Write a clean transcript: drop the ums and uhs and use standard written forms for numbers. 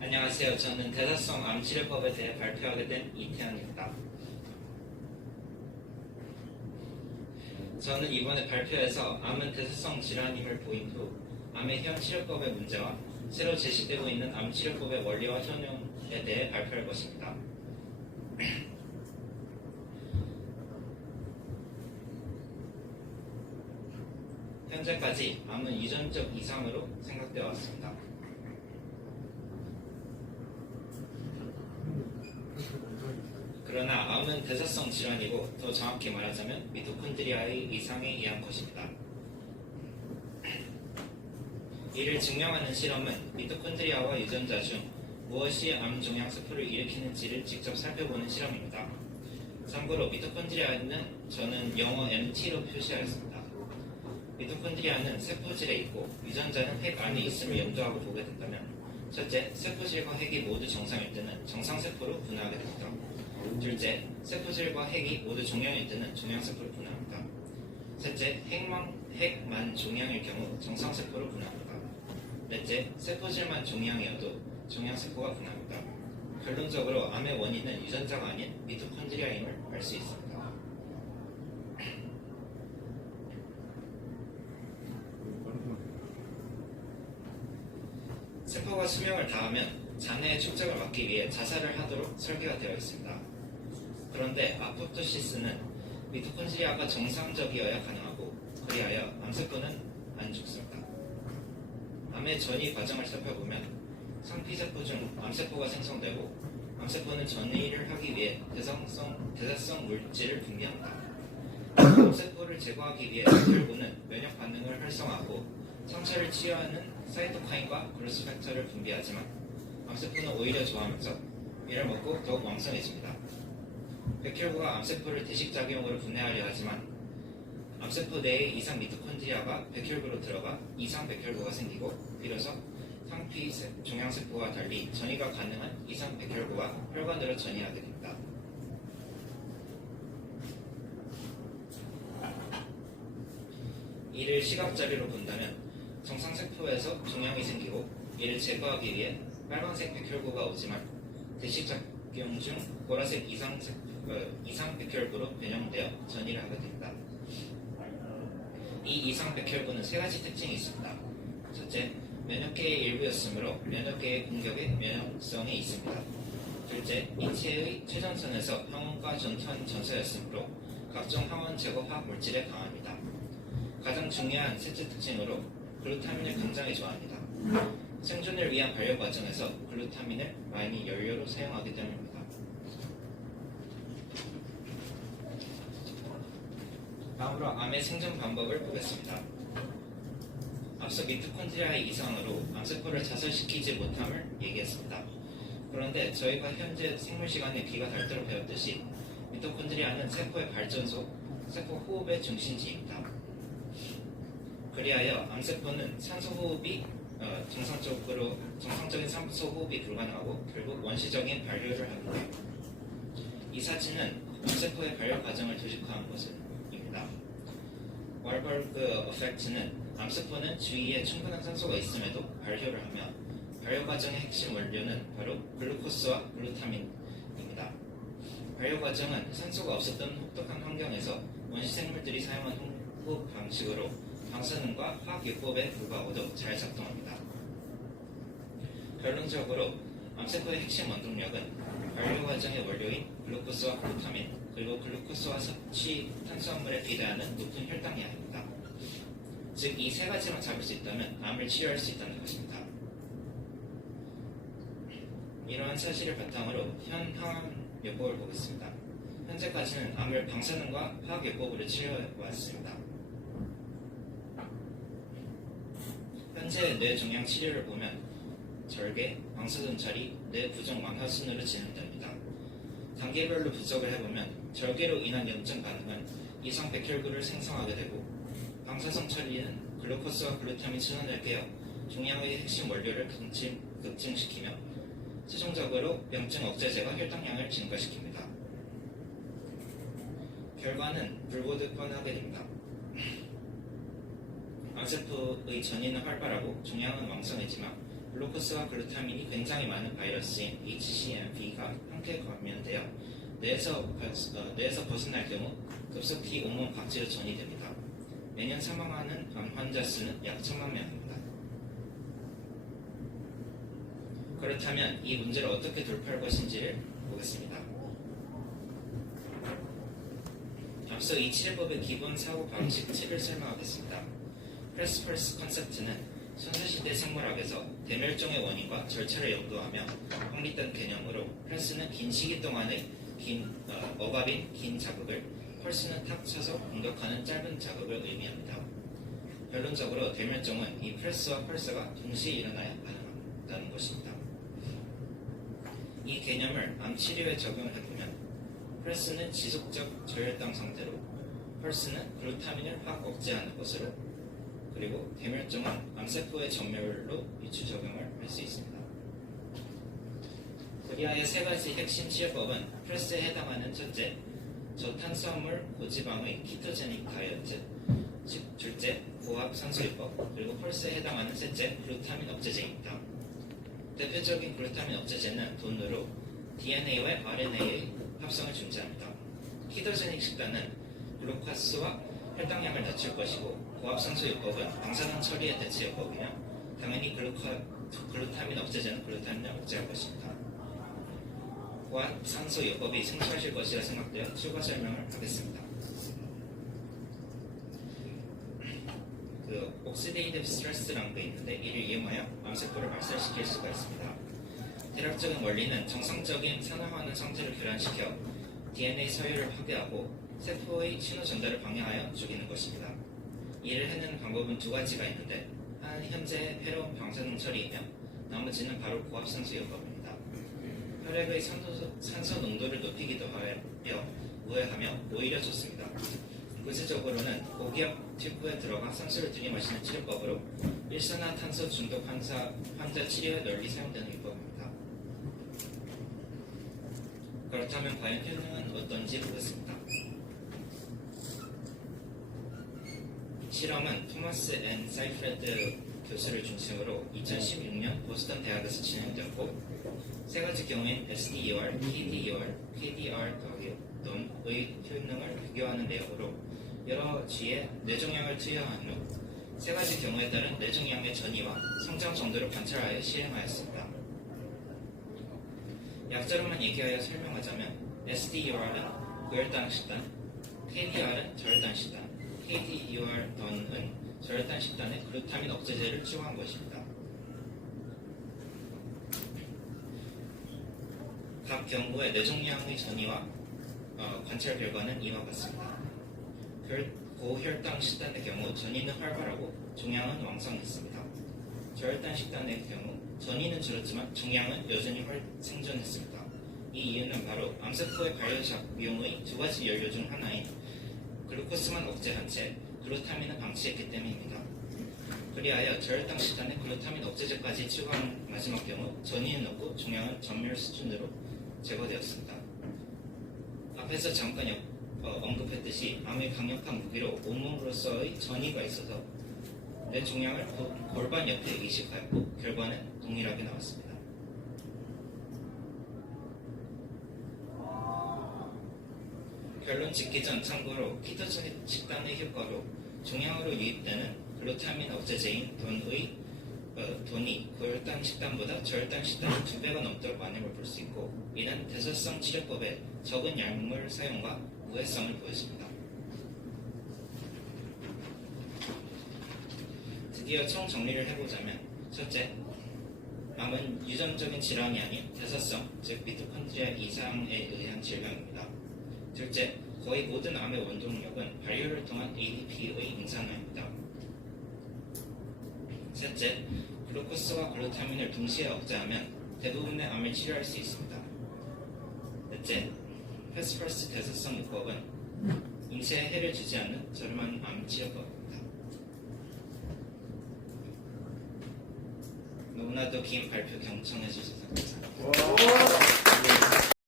안녕하세요. 저는 대사성 암치료법에 대해 발표하게 된 이태현입니다. 저는 이번에 발표에서 암은 대사성 질환임을 보인 후 암의 현 치료법의 문제와 새로 제시되고 있는 암치료법의 원리와 효능에 대해 발표할 것입니다. 현재까지 암은 유전적 이상으로 생각되어 왔습니다. 그러나 암은 대사성 질환이고 더 정확히 말하자면 미토콘드리아의 이상에 의한 것입니다. 이를 증명하는 실험은 미토콘드리아와 유전자 중 무엇이 암 종양세포를 일으키는지를 직접 살펴보는 실험입니다. 참고로 미토콘드리아는 저는 영어 MT로 표시하였습니다. 미토콘드리아는 세포질에 있고 유전자는 핵 안에 있음을 염두하고 보게 된다면 첫째, 세포질과 핵이 모두 정상일 때는 정상세포로 분화하게 됩니다. 둘째, 세포질과 핵이 모두 종양일 때는 종양세포로 분화합니다. 셋째, 핵만 종양일 경우 정상세포로 분화합니다. 넷째, 세포질만 종양이어도 종양세포가 분화합니다. 결론적으로 암의 원인은 유전자가 아닌 미토콘드리아임을 알 수 있습니다. 세포가 수명을 다하면 장내의 축적을 막기 위해 자살을 하도록 설계가 되어 있습니다. 그런데 아포토시스는 미토콘드리아가 정상적이어야 가능하고 그리하여 암세포는 안 죽습니다. 암의 전이 과정을 살펴보면 상피세포 중 암세포가 생성되고 암세포는 전이를 하기 위해 대사성 물질을 분비합니다. 암세포를 제거하기 위해 혈구는 면역 반응을 활성화하고 상처를 치유하는 사이토카인과 그로스 팩터를 분비하지만 암세포는 오히려 좋아하면서 이를 먹고 더욱 왕성해집니다. 백혈구가 암세포를 대식작용으로 분해하려 하지만 암세포 내에 이상 미토콘드리아가 백혈구로 들어가 이상 백혈구가 생기고 비로소 상피 종양세포와 달리 전이가 가능한 이상 백혈구가 혈관으로 전이하게 됩니다. 이를 시각자료로 본다면 정상세포에서 종양이 생기고 이를 제거하기 위해 빨간색 백혈구가 오지만 대식작용 중 보라색 이상 백혈구로 변형되어 전이를 하게 됩니다. 이 이상 백혈구는 세 가지 특징이 있습니다. 첫째, 면역계의 일부였으므로 면역계의 공격에 면역성이 있습니다. 둘째, 인체의 최전선에서 항원과 전투한 전서였으므로 각종 항원 제거 화학 물질에 강합니다. 가장 중요한 셋째 특징으로 글루타민을 굉장히 좋아합니다. 생존을 위한 발효 과정에서 글루타민을 많이 연료로 사용하기 때문입니다. 다음으로 암의 생존 방법을 보겠습니다. 앞서 미토콘드리아의 이상으로 암세포를 자살시키지 못함을 얘기했습니다. 그런데 저희가 현재 생물시간에 귀가 닳도록 배웠듯이 미토콘드리아는 세포의 발전소, 세포 호흡의 중심지입니다. 그리하여 암세포는 산소 호흡이 정상적인 산소 호흡이 불가능하고 결국 원시적인 발효를 합니다. 이 사진은 암세포의 발효 과정을 도식화한 것입니다. 월버그 어펙트는 암세포는 주위에 충분한 산소가 있음에도 발효를 하며 발효 과정의 핵심 원료는 바로 글루코스와 글루타민입니다. 발효 과정은 산소가 없었던 혹독한 환경에서 원시 생물들이 사용한 호흡 방식으로 방사능과 화학요법에 불과하고도 잘 작동합니다. 결론적으로 암세포의 핵심 원동력은 발효 과정의 원료인 글루코스와 글루타민 그리고 글루코스와 섭취 탄수화물에 비례하는 높은 혈당량입니다. 즉, 이 세 가지만 잡을 수 있다면 암을 치료할 수 있다는 것입니다. 이러한 사실을 바탕으로 현 항암요법을 보겠습니다. 현재까지는 암을 방사능과 화학요법으로 치료해왔습니다. 현재 뇌 종양 치료를 보면 절개, 방사선 처리, 뇌 부종 완화 순으로 진행됩니다. 단계별로 분석을 해보면 절개로 인한 염증 반응은 이상 백혈구를 생성하게 되고 방사선 처리는 글루코스와 글루타민 순환을 깨어 종양의 핵심 원료를 급증시키며 최종적으로 염증 억제제가 혈당량을 증가시킵니다. 결과는 불보듯 뻔하게 됩니다. 암세포의 전이는 활발하고 종양은 왕성했지만 글루코스와 글루타민이 굉장히 많은 바이러스인 HCMV가 함께 감염되어 뇌에서 벗어날 경우 급속히 온몸 각지로 전이됩니다. 매년 사망하는 암 환자 수는 약 1000만 명입니다. 그렇다면 이 문제를 어떻게 돌파할 것인지를 보겠습니다. 앞서 이 치료법의 기본 사고 방식 7을 설명하겠습니다. 프레스펄스 컨셉트는 선사시대 생물학에서 대멸종의 원인과 절차를 연구하며 확립된 개념으로 프레스는 긴 시기 동안의 억압인 긴 자극을, 펄스는 탁 쳐서 공격하는 짧은 자극을 의미합니다. 결론적으로 대멸종은 이 프레스와 펄스가 동시에 일어나야 가능하다는 것입니다. 이 개념을 암 치료에 적용을 해보면 프레스는 지속적 저혈당 상태로, 펄스는 글루타민을 확 억제하는 것으로, 그리고 대멸종은 암세포의 전멸로 유추 적용을 할 수 있습니다. 그리하여 세 가지 핵심 치료법은 프레스에 해당하는 첫째, 저탄수화물 고지방의 키토제닉 다이어트, 둘째, 고압 산소요법, 그리고 펄스에 해당하는 셋째, 글루타민 억제제입니다. 대표적인 글루타민 억제제는 돈으로 DNA와 RNA의 합성을 중지합니다. 키토제닉 식단은 글루코스와 혈당량을 낮출 것이고, 고압산소요법은 방사능 처리의 대체요법이며 당연히 글루타민 억제제는 글루타민을 억제할 것입니다. 고압산소요법이 생소하실 것이라 생각되어 추가 설명을 하겠습니다. 옥시데이티브 스트레스라는 게 있는데 이를 이용하여 암세포를 발달시킬 수가 있습니다. 대략적인 원리는 정상적인 산화하는 상태를 교란시켜 DNA 서열을 파괴하고 세포의 신호 전달을 방해하여 죽이는 것입니다. 이를 해내는 방법은 두 가지가 있는데 하나는 현재 해로운 방사능 처리이며 나머지는 바로 고압산소요법입니다. 혈액의 산소 농도를 높이기도 하여 우회하며 오히려 좋습니다. 구체적으로는 고기압 튜브에 들어가 산소를 들이마시는 치료법으로 일산화탄소 중독 환자 치료에 널리 사용되는 요법입니다. 그렇다면 과연 효능은 어떤지 보겠습니다. 실험은 토마스 앤 사이프레드 교수를 중심으로 2016년 보스턴 대학에서 진행되었고 세 가지 경우인 SDER, KDER, KDR 등의 효능을 비교하는 내용으로 여러 주의 뇌종양을 투여한 후 세 가지 경우에 따른 뇌종양의 전이와 성장 정도를 관찰하여 시행하였습니다. 약자로만 얘기하여 설명하자면 SDER은 고혈당 식단, KDR은 저혈당 식단, KDUR-은 저혈당 식단에 글루타민 억제제를 추가한 것입니다. 각 경우의 뇌종양의 전이와 관찰 결과는 이와 같습니다. 고혈당 식단의 경우 전이는 활발하고 종양은 왕성했습니다. 저혈당 식단의 경우 전이는 줄었지만 종양은 여전히 생존했습니다. 이 이유는 바로 암세포의 반려작용의 두 가지 연료 중 하나인 글루코스만 억제한 채 글루타민을 방치했기 때문입니다. 그리하여 저혈당 식단에 글루타민 억제제까지 추가한 마지막 경우 전이는 없고 종양은 전멸 수준으로 제거되었습니다. 앞에서 잠깐 언급했듯이 암의 강력한 무기로 온몸으로서의 전이가 있어서 뇌 종양을 골반 옆에 이식하였고 결과는 동일하게 나왔습니다. 결론 짓기 전 참고로 키토제닉 식단의 효과로 종양으로 유입되는 글루타민 억제제인 돈이 고혈당 식단보다 저혈당 식단이 2배가 넘도록 많은 걸 볼 수 있고 이는 대사성 치료법의 적은 약물 사용과 우회성을 보여줍니다. 드디어 총 정리를 해보자면 첫째, 암은 유전적인 질환이 아닌 대사성, 즉 미토콘드리아 이상에 의한 질병입니다. 둘째, 거의 모든 암의 원동력은 발효를 통한 ADP의 임산화입니다. 셋째, 글루코스와 글루타민을 동시에 억제하면 대부분의 암을 치료할 수 있습니다. 넷째, 패스퍼스트 대사성 요법은 인체에 해를 주지 않는 저렴한 암 치료법입니다. 너무나도 긴 발표 경청해 주셔서 감사합니다.